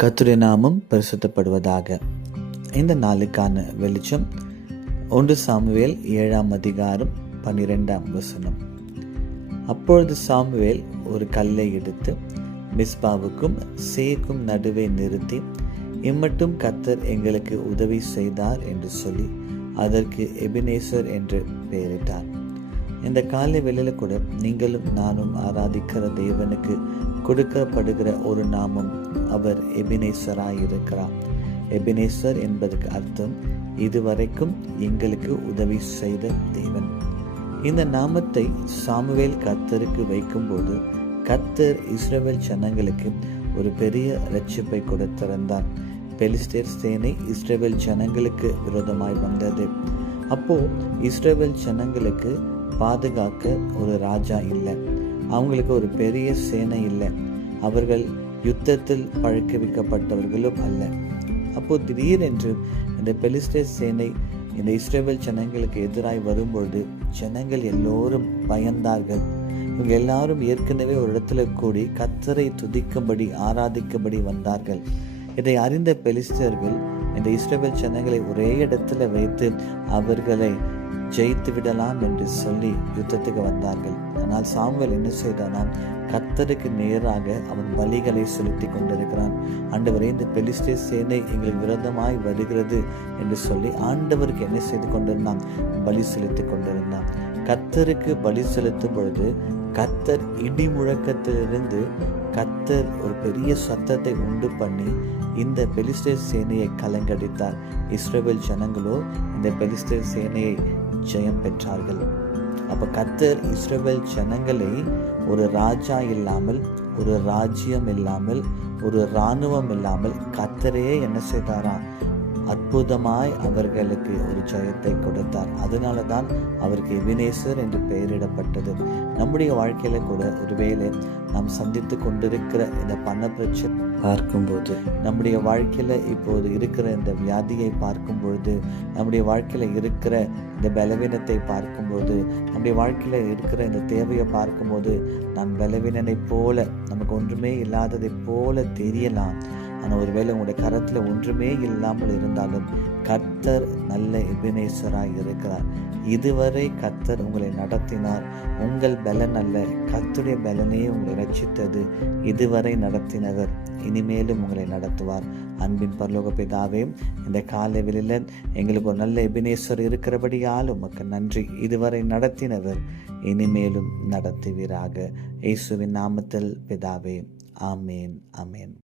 கர்த்தருடைய நாமம் பரிசுத்தப்படுவதாக. இந்த நாளுக்கான வெளிச்சம் 1 சாமுவேல் 7ஆம் அதிகாரம் 12ஆம் வசனம். அப்பொழுது சாமுவேல் ஒரு கல்லை எடுத்து மிஸ்பாவுக்கும் சேக்கும் நடுவே நிறுத்தி, இம்மட்டும் கர்த்தர் எங்களுக்கு உதவி செய்தார் என்று சொல்லி அதற்கு எபினேசர் என்று பெயரிட்டார். இந்த காலை வேளையில கூட நீங்களும் நானும் ஆராதிக்கிற தேவனுக்கு கொடுக்கப்படுகிற ஒரு நாமம், அவர் எபினேசராய் இருக்கிறார். எபினேசர் என்பதற்கு அர்த்தம் இதுவரைக்கும் எங்களுக்கு உதவி செய்த தேவன். இந்த நாமத்தை சாமுவேல் கர்த்தருக்கு வைக்கும்போது கர்த்தர் இஸ்ரவேல் ஜனங்களுக்கு ஒரு பெரிய இரட்சிப்பை கொடுத்திருந்தார். பெலிஸ்தேர் சேனை இஸ்ரவேல் ஜனங்களுக்கு விரோதமாய் வந்தது. அப்போ இஸ்ரவேல் ஜனங்களுக்கு பாதுகாக்க ஒரு ராஜா இல்லை, அவங்களுக்கு ஒரு பெரிய சேனை இல்லை, அவர்கள் யுத்தத்தில் பழக்கவிக்கப்பட்டவர்களும் அல்ல. அப்போ திடீரென்று இந்த பெலிஸ்தேர் சேனை இந்த இஸ்ரவேல் ஜனங்களுக்கு எதிராய் வரும்பொழுது ஜனங்கள் எல்லோரும் பயந்தார்கள். இவங்க எல்லாரும் ஏற்கனவே ஒரு இடத்துல கூடி கர்த்தரை துதிக்கும்படி ஆராதிக்கும்படி வந்தார்கள். இதை அறிந்த பெலிஸ்தர்கள் இந்த இஸ்ரவேல் ஜனங்களை ஒரே இடத்துல வைத்து அவர்களை ஜெயித்து விடலாம் என்று சொல்லி யுத்தத்துக்கு வந்தார்கள். ஆனால் சாமுவேல் என்ன செய்தானா, கர்த்தருக்கு நேராக அவன் பலிகளை செலுத்தி கொண்டிருக்கிறான். ஆண்டவரே, இந்த பெலிஸ்தேர் சேனை எங்களுக்கு விரோதமாய் வருகிறது என்று சொல்லி ஆண்டவருக்கு என்ன செய்து கொண்டிருந்தான்? பலி செலுத்தி கொண்டிருந்தான். கர்த்தருக்கு பலி செலுத்தும் பொழுது கர்த்தர் இடி முழக்கத்திலிருந்து கர்த்தர் ஒரு பெரிய சத்தத்தை உண்டு பண்ணி இந்த பெலிஸ்தேர் சேனையை கலங்கடித்தார். இஸ்ரவேல் ஜனங்களோ இந்த பெலிஸ்தேர் சேனையை ஜெயம் பெற்றார்கள். அப்ப கர்த்தர் இஸ்ரவேல் ஜனங்களை ஒரு ராஜா இல்லாமல், ஒரு ராஜ்யம் இல்லாமல், ஒரு இராணுவம் இல்லாமல் கர்த்தரே என்ன செய்தாரா? அற்புதமாய் அவர்களுக்கு ஒரு ஜெயத்தை கொடுத்தார். அதனால தான் அவருக்கு எபினேசர் என்று பெயரிடப்பட்டது. நம்முடைய வாழ்க்கையில கூட ஒருவேளை நாம் சந்தித்து கொண்டிருக்கிற இந்த பண பிரச்சனை பார்க்கும்போது, நம்முடைய வாழ்க்கையில இப்போது இருக்கிற இந்த வியாதியை பார்க்கும் பொழுது, நம்முடைய வாழ்க்கையில இருக்கிற இந்த பலவீனத்தை பார்க்கும்போது, நம்முடைய வாழ்க்கையில இருக்கிற இந்த தேவையை பார்க்கும்போது, நான் பலவீனனை போல, நமக்கு ஒன்றுமே இல்லாததை போல தெரியலாம். ஆனால் ஒருவேளை உங்களுடைய கரத்தில் ஒன்றுமே இல்லாமல் இருந்தாலும் கர்த்தர் நல்ல எபினேசராய் இருக்கிறார். இதுவரை கர்த்தர் உங்களை நடத்தினார். உங்கள் பலன் அல்ல, கர்த்தருடைய பலனே உங்களை ரட்சித்தது. இதுவரை நடத்தினவர் இனிமேலும் உங்களை நடத்துவார். அன்பின் பரலோக பிதாவே, இந்த காலை வேளையில எங்களுக்கு ஒரு நல்ல எபினேசர் இருக்கிறபடியால் உமக்கு நன்றி. இதுவரை நடத்தினவர் இனிமேலும் நடத்துவீராக. இயேசுவின் நாமத்தில் பிதாவே, ஆமேன், ஆமேன்.